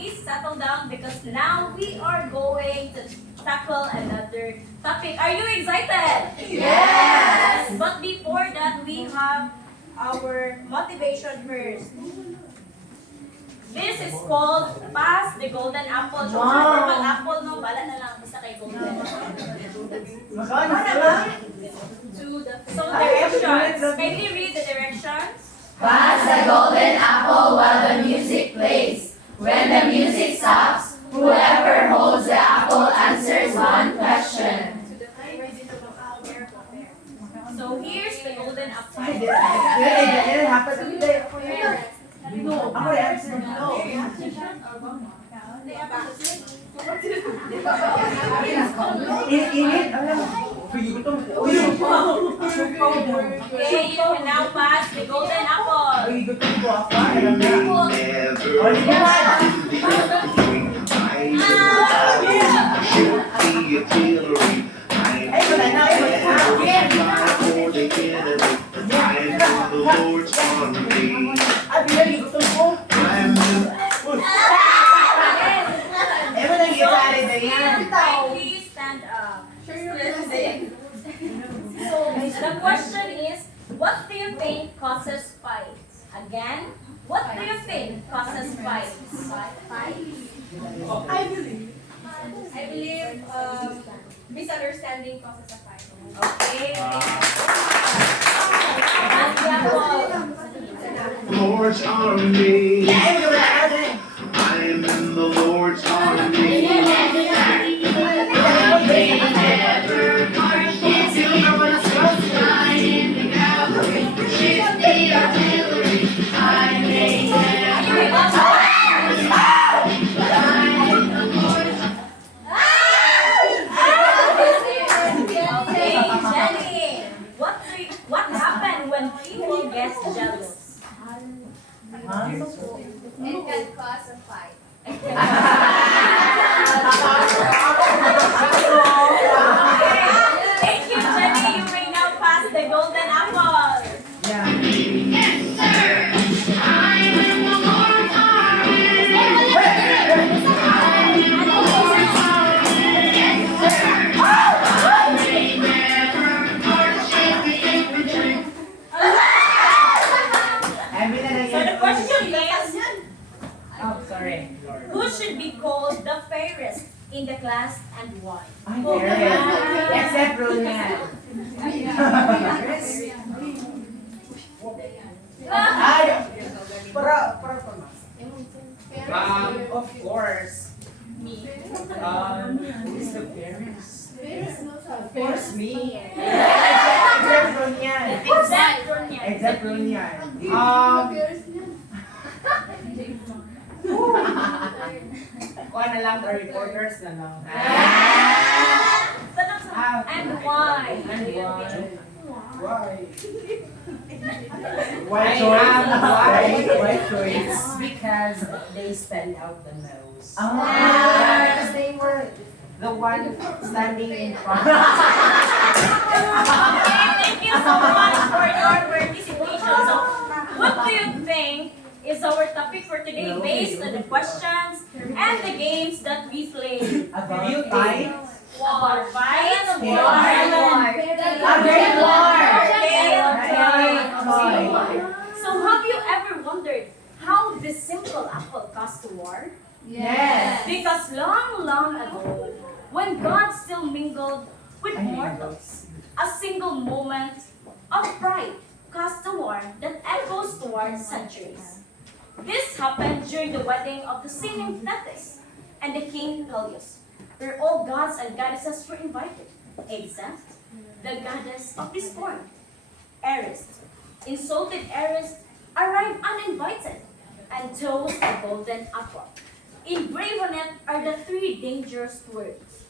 please settle down because now we are going to tackle another topic. Are you excited? Yes! But before that, we have our motivation first. This is called Pass the Golden Apple. So, normal apple, no? Bala na lang. Basta kay golden. So, directions. Kindly read the directions. Pass the golden apple while the music plays. When the music stops, whoever holds the apple answers one question. So, here's the golden apple. Ako answer no. Init, alam. Okay, you can now pass the golden apple. Gutom ko ako. Alam na. Oh, di ba? Ay, wala na. Ay, gutom ko. Eh, wala nang gitari na yan. Kindly stand up. So, the question is, what do you think causes fights? Again, what do you think causes fights? I believe misunderstanding causes a fight. Okay. Lord's army. Ay, wala na. I am in the Lord's army. Okay, Jenny, what happened when people get jealous? It can cause a fight. Thank you, Jenny. You may now pass the golden apple. Yeah. So the question is, Oh, sorry. who should be called the fairest in the class and why? Ay, fair. Except Ronan. Ay, para. Of course. Who's the fairest? Of course, me. Except Ronan. Except Ronya. Except Ronan. Kuha na lang the reporters na lang. And why? Why? Why choice? Why choice? It's because they stand out the most. Ah. Because they were the one standing in front. Okay, thank you so much for your participation. So, what do you think is our topic for today based on the questions and the games that we played? About fight? War, fight, War. war. Great war. Okay. So, have you ever wondered how this simple apple caused war? Yes. Because long ago, when God still mingled with mortals, a single moment of pride caused a war that echoes towards centuries. This happened during the wedding of the singing Thetis and the king Peleus, where all gods and goddesses were invited, except the goddess of discord, Eris. Insulted Eris arrived uninvited and chose a golden apple. Engraved on it are the three dangerous words,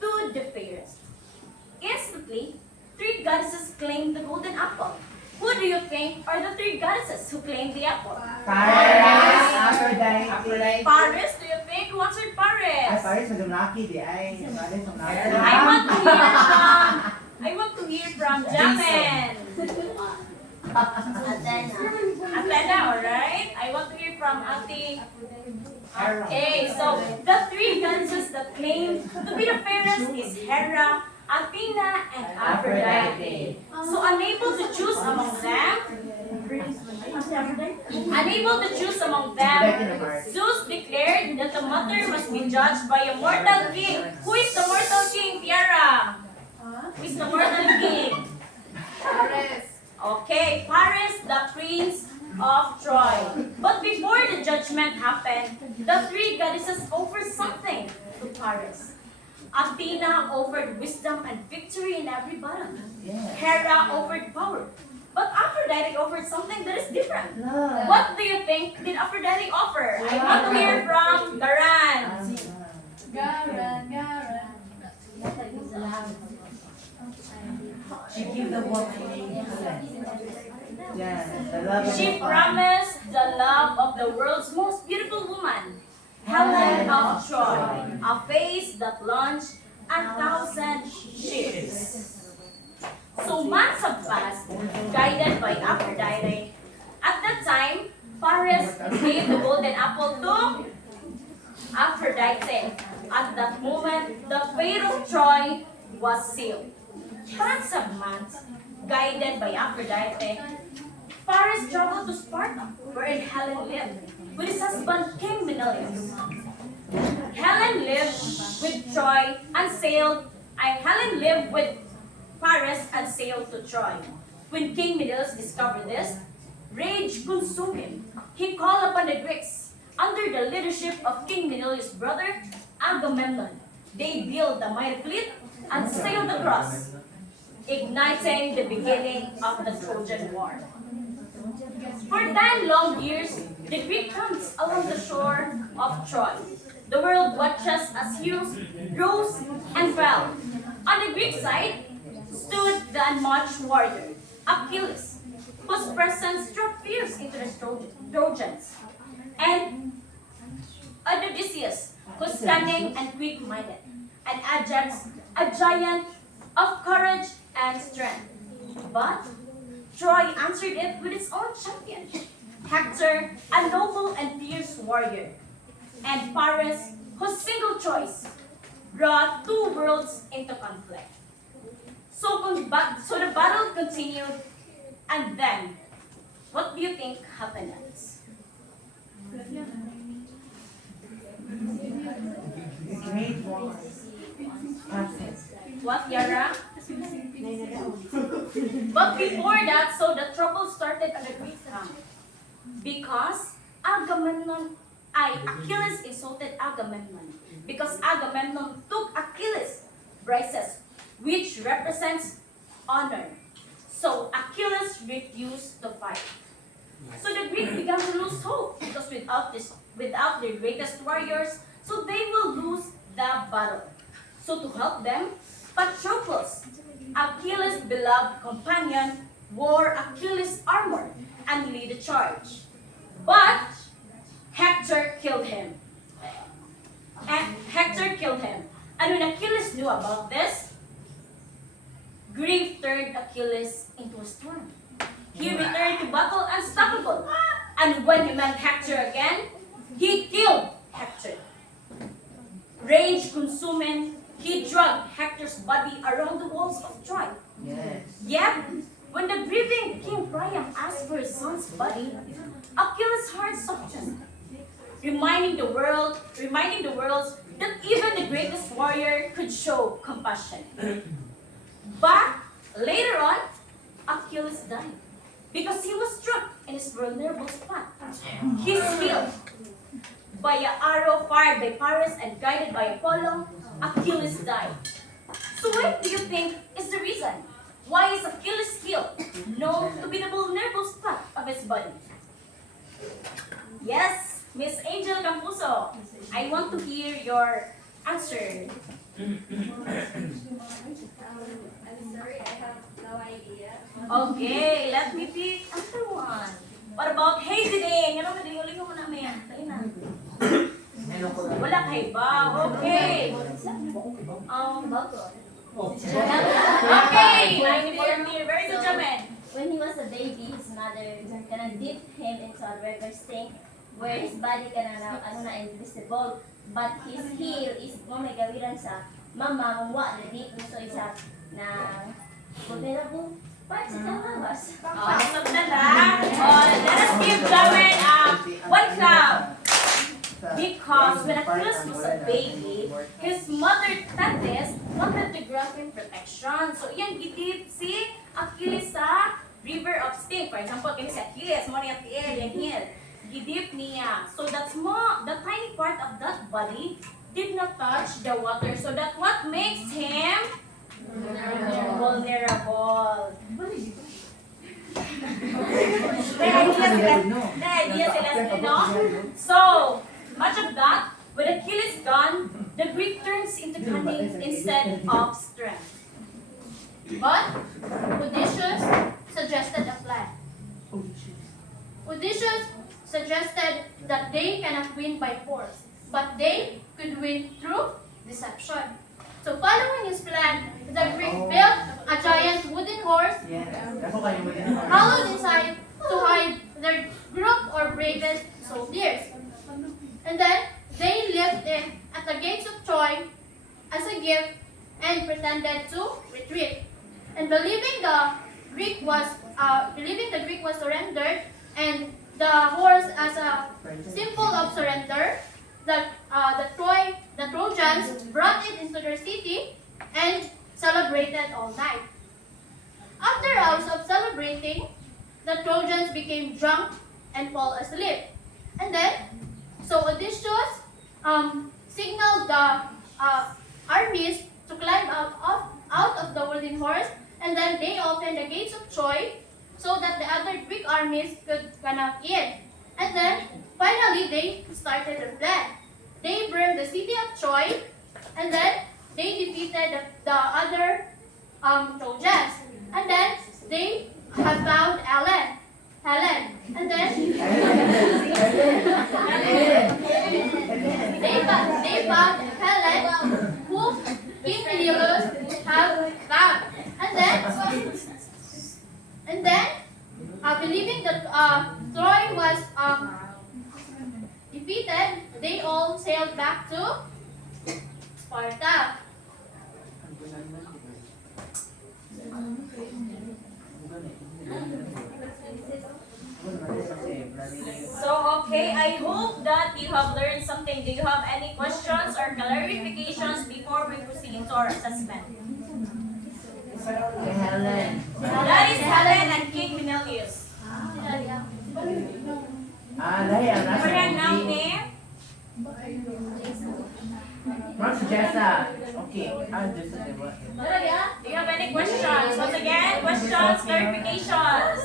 to the fairest. Instantly, three goddesses claimed the golden apple. Who do you think are the three goddesses who claimed the apple? Paris, Aphrodite. Paris, do you think? Who answered Ay, Paris? Paris, madumaki di ay. Paris, madumaki. I want to hear from Japan. Athena, alright? I want to hear from Ate. Okay, so the three goddesses that claim to be the fairest is Hera, Athena, and Aphrodite. So unable to choose among them, Zeus declared that the matter must be judged by a mortal king. Who is the mortal king, Tiara? Who is the mortal king? Okay, Paris, the prince of Troy. But before the judgment happened, the three goddesses offered something to Paris. Athena offered wisdom and victory in every battle. Hera offered power. But Aphrodite offered something that is different. What do you think did Aphrodite offer? I want to hear from Garan. She give the woman. Yeah, the love. She promised the love of the world's most beautiful woman, Helen of Troy, a face that launched 1,000 ships. So months have passed, guided by Aphrodite. At that time, Paris gave the golden apple to Aphrodite. At that moment, the fate of Troy was sealed. Months of months, guided by Aphrodite, Paris traveled to Sparta, wherein Helen lived, with his husband King Menelaus. Helen lived with Troy and Helen lived with Paris and sailed to Troy. When King Menelaus discovered this, rage consumed him. He called upon the Greeks. Under the leadership of King Menelaus' brother, Agamemnon, they built a mighty fleet and sailed across, igniting the beginning of the Trojan War. For 10 long years, the Greek camps along the shore of Troy. The world watches as heroes rose and fell. On the Greek side stood the unmatched warrior, Achilles, whose presence struck fears into the Trojans, and Odysseus, who's cunning and quick-minded, and Ajax, a giant of courage and strength. But Troy answered it with its own champion, Hector, a noble and fierce warrior, and Paris, whose single choice brought two worlds into conflict. So the battle continued, and then, what do you think happened next? Great war. What, Yara? But before that, so the trouble started at the Greek camp. Because Achilles insulted Agamemnon. Because Agamemnon took Achilles' braces, which represents honor. So Achilles refused to fight. So the Greeks began to lose hope because without their greatest warriors, so they will lose the battle. So to help them, Patroclus, Achilles' beloved companion, wore Achilles' armor and led the charge. But Hector killed him. And when Achilles knew about this, grief turned Achilles into a storm. He returned to battle unstoppable. And when he met Hector again, he killed Hector. Rage consuming, he dragged Hector's body around the walls of Troy. Yet, when the grieving King Priam asked for his son's body, Achilles' heart softened, reminding the world that even the greatest warrior could show compassion. But later on, Achilles died because he was struck in his vulnerable spot. His heel by an arrow fired by Paris and guided by Apollo, Achilles died. So what do you think is the reason? Why is Achilles' heel known to be the vulnerable spot of his body? Yes, Miss Angel Campuso, I want to hear your answer. I'm sorry, I have no idea. Okay, let me pick another one. What about Hazy Day? Ano, nalilingo mo namin. Dali na. Wala kayo ba? Okay. Okay, 94 here. Very good job, man. When he was a baby, his where his body ano na invisible, but his heel is mo may gawiran sa mamangwa na di so isa na vulnerable part sa labas. Oh, stop na lang. Oh, let us give Gavin one clap. Because when Achilles was a baby, his mother Thetis wanted to grant him protection. So, iyang gidip si Achilles sa river of Styx. For example, kini si Achilles, mo niya tiil, yung heel. Gidip niya. So, that's the tiny part of that body did not touch the water. So, that's what makes him vulnerable. Idea sila, no? So, much of that, with Achilles gone, the Greek turns into cunning instead of strength. But Odysseus suggested a plan. Odysseus suggested that they cannot win by force, but they could win through deception. So following his plan, the Greek built a giant wooden horse, hollowed inside to hide their group or bravest soldiers. And then they left it at the gates of Troy as a gift and pretended to retreat. And believing the Greek was surrendered, and the horse as a symbol of surrender, the Trojans brought it into their city and celebrated all night. After hours of celebrating, the Trojans became drunk and fall asleep. And then, so Odysseus signaled the armies to climb out of the wooden horse, and then they opened the gates of Troy so that the other Greek armies could come in. And then, finally, they started their plan. They burned the city of Troy, and then they defeated the other Trojans. And then they have found Helen. And then they found Helen, who King Menelaus have found. And then believing that Troy was defeated, they all sailed back to Sparta. So, okay, I hope that you have learned something. Do you have any questions or clarifications before we proceed into our assessment? Helen. That is Helen and King Menelaus. Dahil ang nasa Correct now movie. name? Ma'am, si Jessa. Okay. Jessa, diba? Do you have any questions? Once again, questions, clarifications.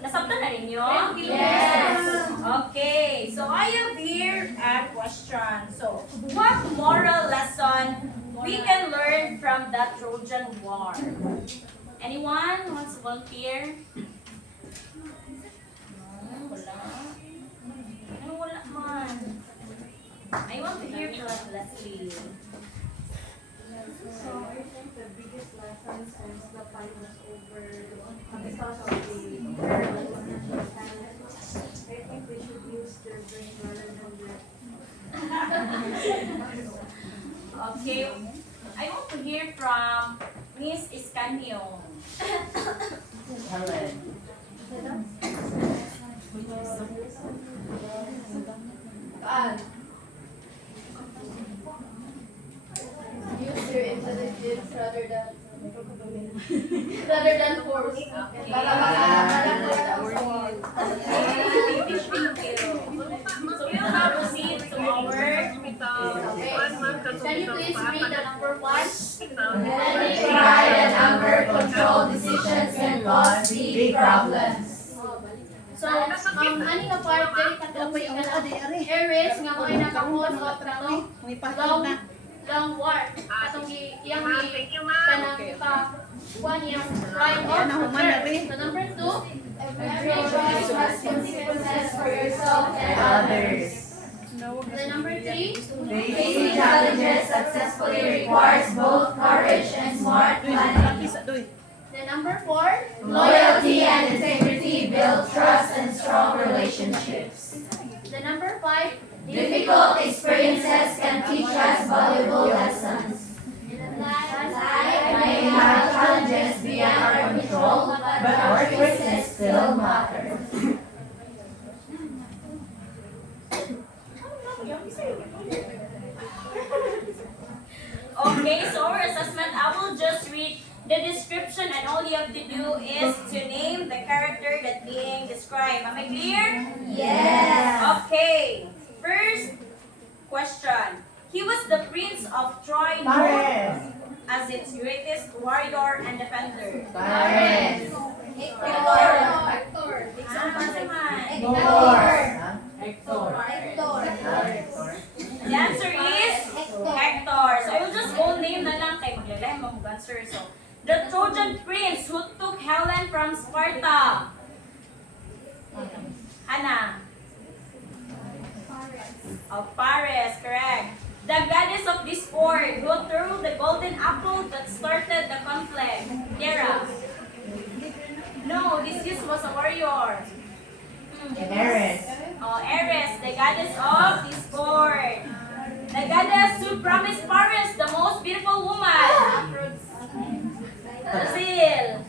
Nasabtan na rin yun? Yes. Okay, so I have here a question. So, what moral lesson we can learn from the Trojan War? Anyone wants to volunteer? Wala. Ay, wala man. I want to hear from Leslie. So I think the biggest lesson since the fight was over because of the I think they should use their brain rather than their Okay, I want to hear from Miss Iscanio. Helen. Use your intelligence rather than force. Okay. Para So we will now proceed to our Can you please read the number 1? Pride and anger control decisions can cause big problems. So, ano nga part dali katong si Aries nga mo ay nakakos of katong long war. Katong iyang kanang kuan iyang pride of anger. So, number 2, Every choice has consequences for yourself and others. then number 3, Facing challenges successfully requires both courage and smart planning. then number 4, Loyalty and integrity build trust and strong strong relationships. The number 5. Difficult experiences can teach us valuable lessons. Life may have challenges beyond our control, but our choices still matter. Okay, so our assessment, I will just read the description and all you have to do is to name the character that being described. Am I clear? Yes. Okay. First question. He was the prince of Troy, known Pares. as its greatest warrior and defender. Pares. Hector. Hector. The answer is Hector. So I will just go name na lang kay maglalahi mo mag-answer. So, the Trojan prince who took Helen from Sparta. Hannah. Of Paris, correct. The goddess of discord who threw the golden apple that started the conflict. Hera. No, this was a warrior. Eris. Oh, Eris, the goddess of discord. The goddess who promised Paris the most beautiful woman. Brazil.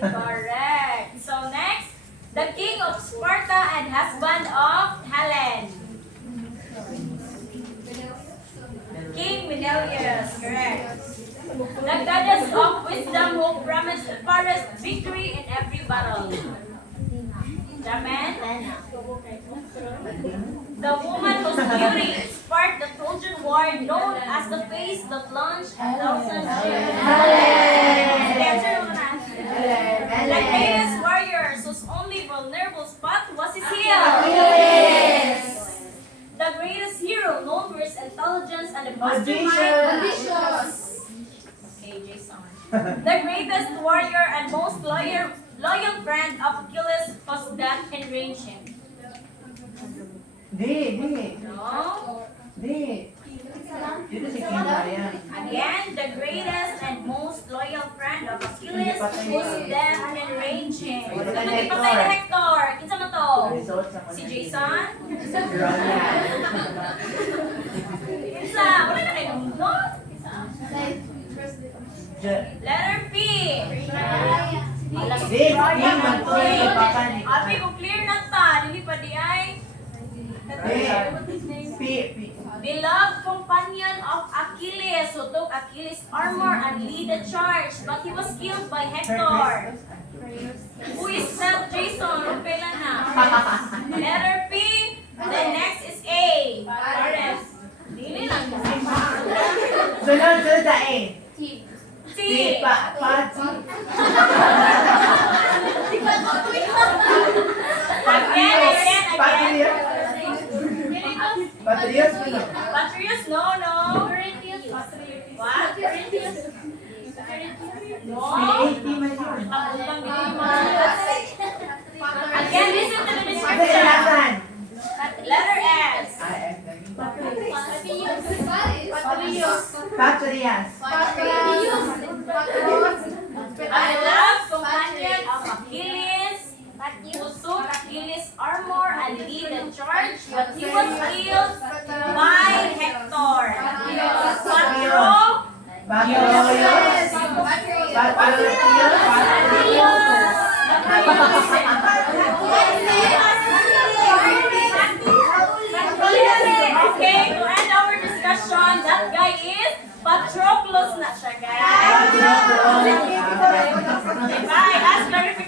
Correct. So next, the king of Sparta and husband of Helen. King Menelaus, correct. The goddess of wisdom who promised Paris victory in every battle. Jamen. The woman whose beauty sparked the Trojan War, known as the face that launched a thousand shields. The greatest warrior whose only vulnerable spot was his heel. The greatest hero known for his intelligence and the mastermind. Okay, Jason. The greatest warrior and most loyal friend of Achilles was death enraged him. Di. No? Di. Dito si King Marian. Again, the greatest and most loyal friend of Achilles whose death enraged him. Wala Sino na nagpatay ni Hector? Kinsa mo to? Result sa Si Jason? Roland. Kinsa? Wala na kayo no? Letter P. Alas Di. King Mantoy. Papa ni. Abi ko clear na ta. Dili pa di ay. P. Beloved companion of Achilles who took Achilles' armor and lead the charge, but he was killed by Hector. Who is that Jason? Rupela na. Letter P. The next is A. Pares. Dili lang. Sunod sa A. T. T. Again. Patrios mo no? Patrius, no. What? No. P-A-T man yun. Again, listen to the Asa description. ilasan? Letter S. Patrias. A beloved companion of Achilles who took Achilles' armor and lead the charge, but he was killed by Hector. Patro. Patrios. Okay, to end our discussion, that guy is Patroclus na siya, guys. Okay, bye. As clarification.